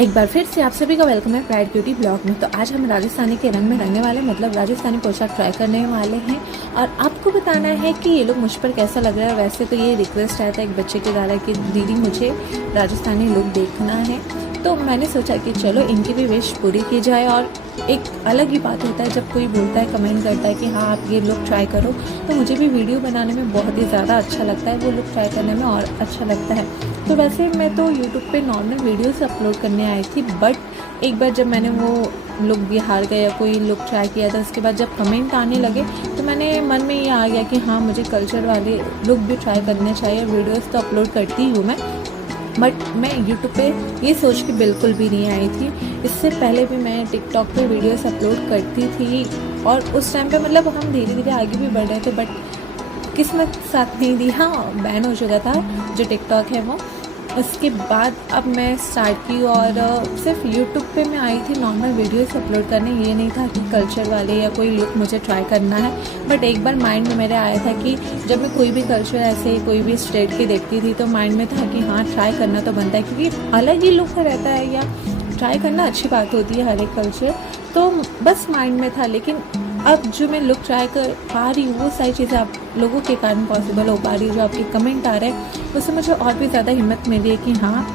एक बार फिर से आप सभी का वेलकम है प्राइड ब्यूटी ब्लॉग में। तो आज हम राजस्थानी के रंग में रंगने वाले मतलब राजस्थानी पोशाक ट्राई करने वाले हैं और आपको बताना है कि ये लुक मुझ पर कैसा लग रहा है। वैसे तो ये रिक्वेस्ट आया था एक बच्चे के द्वारा कि दीदी मुझे राजस्थानी लुक देखना है, तो मैंने सोचा कि चलो इनकी भी विश पूरी की जाए। और एक अलग ही बात होता है जब कोई बोलता है, कमेंट करता है कि हाँ आप ये लुक ट्राई करो, तो मुझे भी वीडियो बनाने में बहुत ही ज़्यादा अच्छा लगता है, वो लुक ट्राई करने में और अच्छा लगता है। तो वैसे मैं तो यूट्यूब पे नॉर्मल वीडियोस अपलोड करने आई थी, बट एक बार जब मैंने वो लुक बिहार का या कोई लुक ट्राई किया था, उसके बाद जब कमेंट आने लगे तो मैंने मन में ये आ गया कि हाँ मुझे कल्चर वाले लुक भी ट्राई करने चाहिए। वीडियोस तो अपलोड करती हूँ मैं, बट मैं यूट्यूब पे ये सोच के बिल्कुल भी नहीं आई थी। इससे पहले भी मैं टिकटॉक पे वीडियोस अपलोड करती थी और उस टाइम पे मतलब हम धीरे धीरे आगे भी बढ़ रहे थे, बट किस्मत साथ नहीं दी। हाँ बैन हो चुका था जो टिकटॉक है वो। उसके बाद अब मैं स्टार्ट की और सिर्फ यूट्यूब पे मैं आई थी नॉर्मल वीडियोस अपलोड करने। ये नहीं था कि कल्चर वाले या कोई लुक मुझे ट्राई करना है, बट एक बार माइंड में मेरे आया था कि जब मैं कोई भी कल्चर ऐसे कोई भी स्टेट की देखती थी तो माइंड में था कि हाँ ट्राई करना तो बनता है, क्योंकि अलग ही लुक रहता है या ट्राई करना अच्छी बात होती है हर एक कल्चर। तो बस माइंड में था, लेकिन अब जो मैं लुक ट्राई कर पा रही हूँ वो सारी चीज़ें आप लोगों के कारण पॉसिबल हो पा रही है। जो आपके कमेंट आ रहे हैं उससे मुझे और भी ज़्यादा हिम्मत मिली है कि हाँ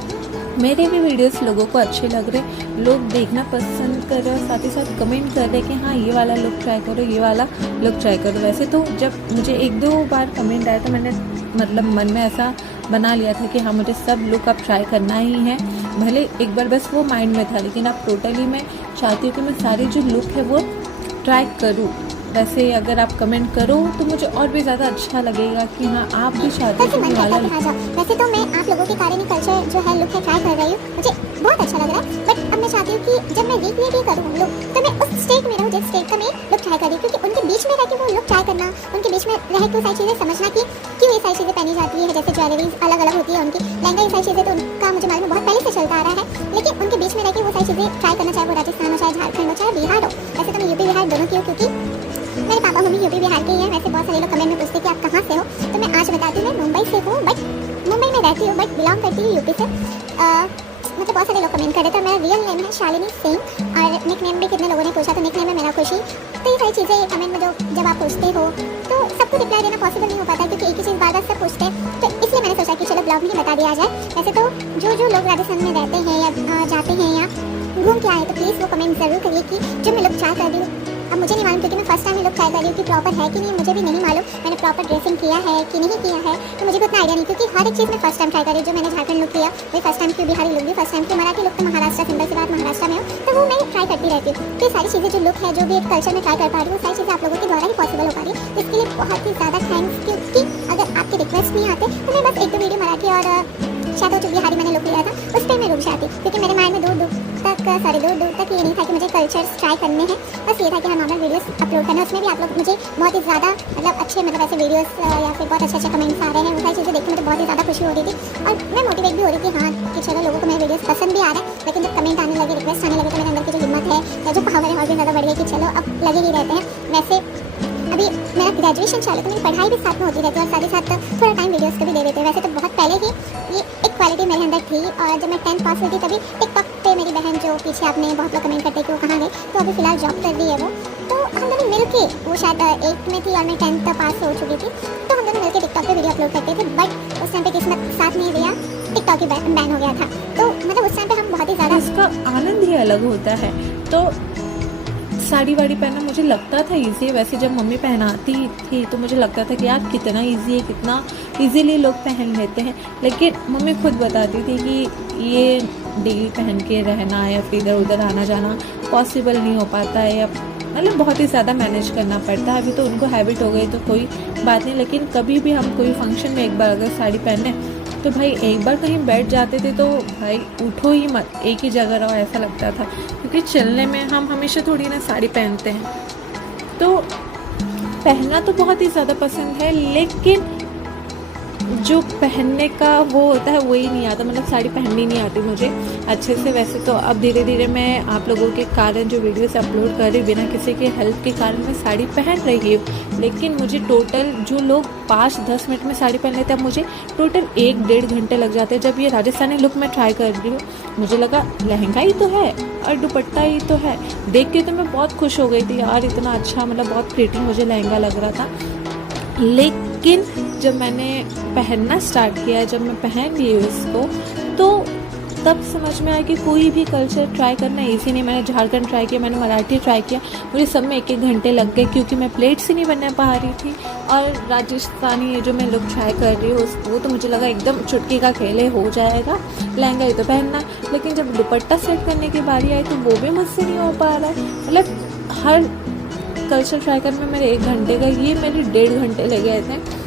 मेरे भी वीडियोस लोगों को अच्छे लग रहे, लोग देखना पसंद कर रहे हैं, साथ ही साथ कमेंट कर रहे हैं कि हाँ ये वाला लुक ट्राई करो, ये वाला लुक ट्राई करो। वैसे तो जब मुझे एक दो बार कमेंट आया तो मैंने मतलब मन में ऐसा बना लिया था कि हाँ मुझे सब लुक अब ट्राई करना ही है। भले एक बार बस वो माइंड में था, लेकिन अब टोटली मैं चाहती हूँ कि मैं सारी जो लुक है वो ट्राई करूँ। वैसे अगर आप कमेंट करो तो मुझे और भी ज़्यादा अच्छा लगेगा कि हाँ आप भी चाहते हो कि वाला। वैसे तो मैं आप लोगों के कारण ही कल्चर जो है लुक है ट्राई कर रही हूँ, मुझे बहुत अच्छा लग रहा है। बट अब मैं चाहती हूँ कि जब मैं रिक्रिएट भी करूँ लुक तो मैं उस स्टेट में रहूँ जिस स्टेट का मैं लुक ट्राई कर रही हूँ, क्योंकि उनके बीच में रह के वो लुक ट्राई करना, उनके बीच में रह के सारी चीज़ें समझना कि क्यों ये सारी चीज़ें पहनी जाती है। जैसे ज्वेलरीज अलग अलग होती है उनकी, लहंगा, ये सारी चीज़ें तो उनका मुझे मालूम बहुत पहले से चलता आ रहा है, लेकिन उनके बीच में रह के वो सारी चीज़ें ट्राई करना, चाहे वो राजस्थान हो, चाहे झारखंड हो, चाहे बिहार हो। वैसे तो मैं यूपी बिहार दोनों की हूँ, क्योंकि मेरे पापा मम्मी यूपी बिहार के ही हैं। वैसे बहुत सारे लोग कमेंट में पूछते हैं कि आप कहाँ से हो, तो मैं आज बताती हूँ मैं मुंबई से हूँ, बट मुंबई में रहती हूँ, बट बिलोंग करती हूँ यूपी से। मतलब बहुत सारे लोग कमेंट कर रहे थे। मेरा रियल नेम है शालिनी सिंह और निक नेम भी कितने लोगों ने पूछा, तो निक नेम है मेरा खुशी। तो ये सारी चीज़ें कमेंट में जब आप पूछते हो तो सबको रिप्लाई देना पॉसिबल नहीं हो पाता, क्योंकि एक ही चीज़ बार बार सब पूछते हैं। तो इसलिए मैंने सोचा कि चलो ब्लॉग में ही बता दिया जाए। वैसे तो जो लोग राजस्थान में रहते हैं या जाते हैं या घूम के आए तो प्लीज़ वो कमेंट ज़रूर करिए कि जो मैं लुक ट्राई कर रही हूँ। अब मुझे नहीं मालूम, क्योंकि मैं फर्स्ट टाइम ये लुक ट्राई कर रही हूँ कि प्रॉपर है कि नहीं, मुझे भी नहीं मालूम मैंने प्रॉपर ड्रेसिंग किया है कि नहीं किया है, तो मुझे भी उतना आइडिया नहीं, क्योंकि हर एक चीज़ मैं फर्स्ट टाइम ट्राई कर रही हूँ। जो मैंने झारखंड लुक किया वही फर्स्ट टाइम की, बिहारी लुक भी फर्स्ट टाइम की, मराठी लुक तो महाराष्ट्र, सिंपल सी बात महाराष्ट्र में हूँ, तो वो मैं ट्राई करती रहती हूँ। तो ये सारी चीज़ें जो लुक है, जो भी एक कल्चर में ट्राई कर पा रही हूँ, वो सारी चीज़ें आप लोगों के द्वारा ही पॉसिबल हो पा रही है। इसके लिए बहुत ही ज़्यादा थैंक्स, क्योंकि अगर आपके रिक्वेस्ट नहीं आते तो मैं बस एक दो वीडियो मराठी और शायद जो बिहारी मैंने लुक लिया था उस पर मैं रुक जाती, क्योंकि मेरे माइंड में दूर दूर तक ये नहीं था कि मुझे कल्चर्स ट्राई करने हैं। बस ये था कि हाँ नॉर्मल वीडियोस अपलोड करना है। उसमें भी आप लोग मुझे बहुत ही ज़्यादा मतलब अच्छे मतलब ऐसे वीडियोस या फिर बहुत अच्छे कमेंट्स आ रहे हैं, वो सारी चीज़ें देख के मुझे बहुत ही ज़्यादा खुशी हो रही थी और मैं मोटिवेट भी हो रही थी हाँ कि चलो लोगों को मेरे वीडियोस पसंद भी आ रहे हैं। लेकिन जब कमेंट आने लगे, रिक्वेस्ट आने लगे, तो मेरे अंदर की जो हिम्मत है या जो पावर है और भी ज़्यादा बढ़ गई कि चलो अब लगे ही रहते हैं। वैसे अभी मेरा ग्रेजुएशन चालू, तो मेरी पढ़ाई भी साथ में होती रहती है और साथ ही साथ थोड़ा टाइम वीडियोस को भी दे देते हैं। वैसे तो बहुत पहले ही ये एक क्वालिटी मेरे अंदर थी, और जब मैं 10th पास हुई थी तभी टिकटॉक पे मेरी बहन, जो पीछे आपने बहुत लोग कमेंट करते हैं कि वो कहाँ गई, तो अभी फिलहाल जॉब कर रही है वो। तो हम दोनों मिल के, वो शायद 8th में थी और मैं 10th पास हो चुकी थी, तो हम दोनों मिल के टिकटॉक पे वीडियो अपलोड करते थे। बट उस टाइम पे किस्मत साथ नहीं दिया, टिकटॉक ही बैन हो गया था। तो मतलब उस टाइम पे हम बहुत ही ज़्यादा, इसका आनंद ही अलग होता है। तो साड़ी वाड़ी पहनना मुझे लगता था ईजी है। वैसे जब मम्मी पहनाती थी तो मुझे लगता था कि यार कितना ईजी है, कितना इजीली लोग पहन लेते हैं, लेकिन मम्मी खुद बताती थी कि ये डेली पहन के रहना या फिर इधर उधर आना जाना पॉसिबल नहीं हो पाता है, या मतलब बहुत ही ज़्यादा मैनेज करना पड़ता है। अभी तो उनको हैबिट हो गई तो कोई बात नहीं, लेकिन कभी भी हम कोई फंक्शन में एक बार अगर साड़ी पहने तो भाई एक बार कहीं बैठ जाते थे तो भाई उठो ही मत, एक ही जगह रहो ऐसा लगता था, क्योंकि चलने में हम हमेशा थोड़ी ना साड़ी पहनते हैं। तो पहनना तो बहुत ही ज़्यादा पसंद है, लेकिन जो पहनने का वो होता है वही नहीं आता, मतलब साड़ी पहननी नहीं आती मुझे अच्छे से। वैसे तो अब धीरे धीरे मैं आप लोगों के कारण जो वीडियोस अपलोड कर रही, बिना किसी के हेल्प के कारण मैं साड़ी पहन रही हूँ। लेकिन मुझे टोटल जो लोग 5-10 मिनट में साड़ी पहन लेते हैं, मुझे टोटल 1-1.5 घंटे लग जाते हैं। जब ये राजस्थानी लुक मैं ट्राई कर रही हूँ, मुझे लगा लहंगा ही तो है और दुपट्टा ही तो है। देख के तो मैं बहुत खुश हो गई थी यार, इतना अच्छा, मतलब बहुत प्रिटी मुझे लहंगा लग रहा था। लेकिन जब मैंने पहनना स्टार्ट किया, जब मैं पहन ली इसको, तो तब समझ में आया कि कोई भी कल्चर ट्राई करना ईजी नहीं। मैंने झारखंड ट्राई किया, मैंने मराठी ट्राई किया, मुझे सब में 1-1 घंटे लग गए क्योंकि मैं प्लेट्स ही नहीं बनने पा रही थी। और राजस्थानी ये जो मैं लुक ट्राई कर रही हूँ वो तो मुझे लगा एकदम चुटकी का खेले हो जाएगा, लहंगा ही तो पहनना। लेकिन जब दुपट्टा सेट करने की बारी आई तो वो भी मुझसे नहीं हो पा रहा है। मतलब हर कल्चर ट्राई करने में मेरे 1 घंटे का, ये मेरे 1.5 घंटे ले गए थे।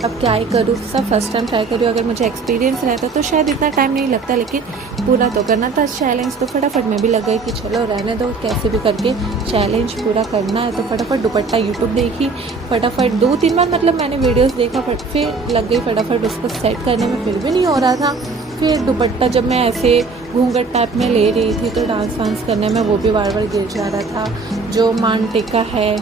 अब क्या ही करूँ, सब फर्स्ट टाइम ट्राई कर रही हूँ। अगर मुझे एक्सपीरियंस रहता तो शायद इतना टाइम नहीं लगता, लेकिन पूरा तो करना था चैलेंज, तो फटाफट मैं भी लग गई कि चलो रहने दो, कैसे भी करके चैलेंज पूरा करना है। तो फटाफट दुपट्टा यूट्यूब देखी, फटाफट 2-3 बार मतलब मैंने वीडियोस देखा, फिर लग गई फटाफट उसको सेट करने में। फिर भी नहीं हो रहा था। फिर दुपट्टा जब मैं ऐसे घूंघट टाइप में ले रही थी तो डांस वांस करने में वो भी बार बार गिर जा रहा था। जो मान टिक्का है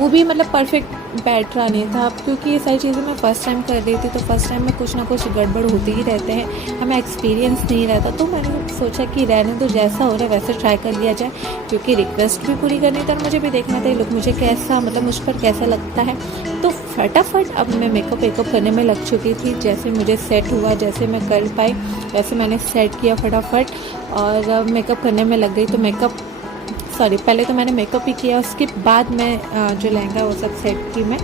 वो भी मतलब परफेक्ट बैठ रहा नहीं था। क्योंकि ये सारी चीज़ें मैं फ़र्स्ट टाइम कर रही थी, तो फर्स्ट टाइम में कुछ ना कुछ गड़बड़ होती ही रहते हैं, हमें एक्सपीरियंस नहीं रहता। तो मैंने सोचा कि रहने तो जैसा हो रहा है वैसे ट्राई कर लिया जाए, क्योंकि रिक्वेस्ट भी पूरी करनी थी और मुझे भी देखना था ये लुक मुझे कैसा, मतलब मुझ पर कैसा लगता है। तो फटाफट अब मैं मेकअप करने में लग चुकी थी। जैसे मुझे सेट हुआ, जैसे मैं कर पाई वैसे मैंने सेट किया फटाफट और मेकअप करने में लग गई। तो पहले तो मैंने मेकअप ही किया, उसके बाद मैं जो लहंगा वो सब सेट की मैं।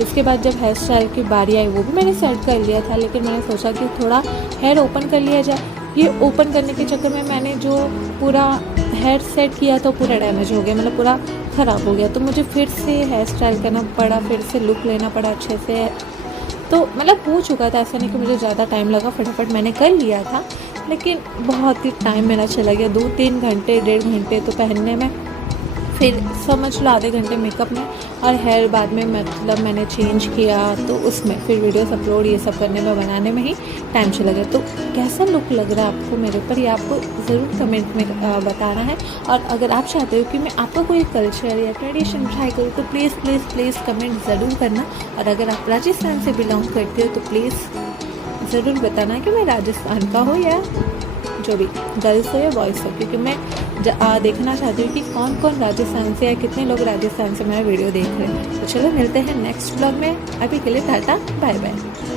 इसके बाद जब हेयर स्टाइल की बारी आई वो भी मैंने सेट कर लिया था, लेकिन मैंने सोचा कि थोड़ा हेयर ओपन कर लिया जाए। ये ओपन करने के चक्कर में मैंने जो पूरा हेयर सेट किया तो पूरा डैमेज हो गया, मतलब पूरा ख़राब हो गया। तो मुझे फिर से हेयर स्टाइल करना पड़ा, फिर से लुक लेना पड़ा अच्छे से। तो मतलब हो चुका था, ऐसा नहीं कि मुझे ज़्यादा टाइम लगा, फटाफट मैंने कर लिया था। लेकिन बहुत ही टाइम मेरा चला गया, 2-3 घंटे 1.5 घंटे तो पहनने में, फिर समझ लो आधे घंटे मेकअप में, और हेयर बाद में मतलब मैंने चेंज किया तो उसमें फिर वीडियोस अपलोड ये सब करने में, बनाने में ही टाइम चला गया। तो कैसा लुक लग रहा है आपको मेरे ऊपर, ये आपको ज़रूर कमेंट में बताना है। और अगर आप चाहते हो कि मैं आपका कोई कल्चर या ट्रेडिशन ट्राई करूँ तो प्लीज़ प्लीज़ प्लीज़ कमेंट ज़रूर करना। और अगर आप राजस्थान से बिलोंग करते हो तो प्लीज़ ज़रूर बताना कि मैं राजस्थान का हो या जो भी गर्ल्स हो या बॉयज़ हो, क्योंकि मैं देखना चाहती हूँ कि कौन कौन राजस्थान से या कितने लोग राजस्थान से मेरा वीडियो देख रहे हैं। तो चलो मिलते हैं नेक्स्ट ब्लॉग में, अभी के लिए टाटा बाय बाय।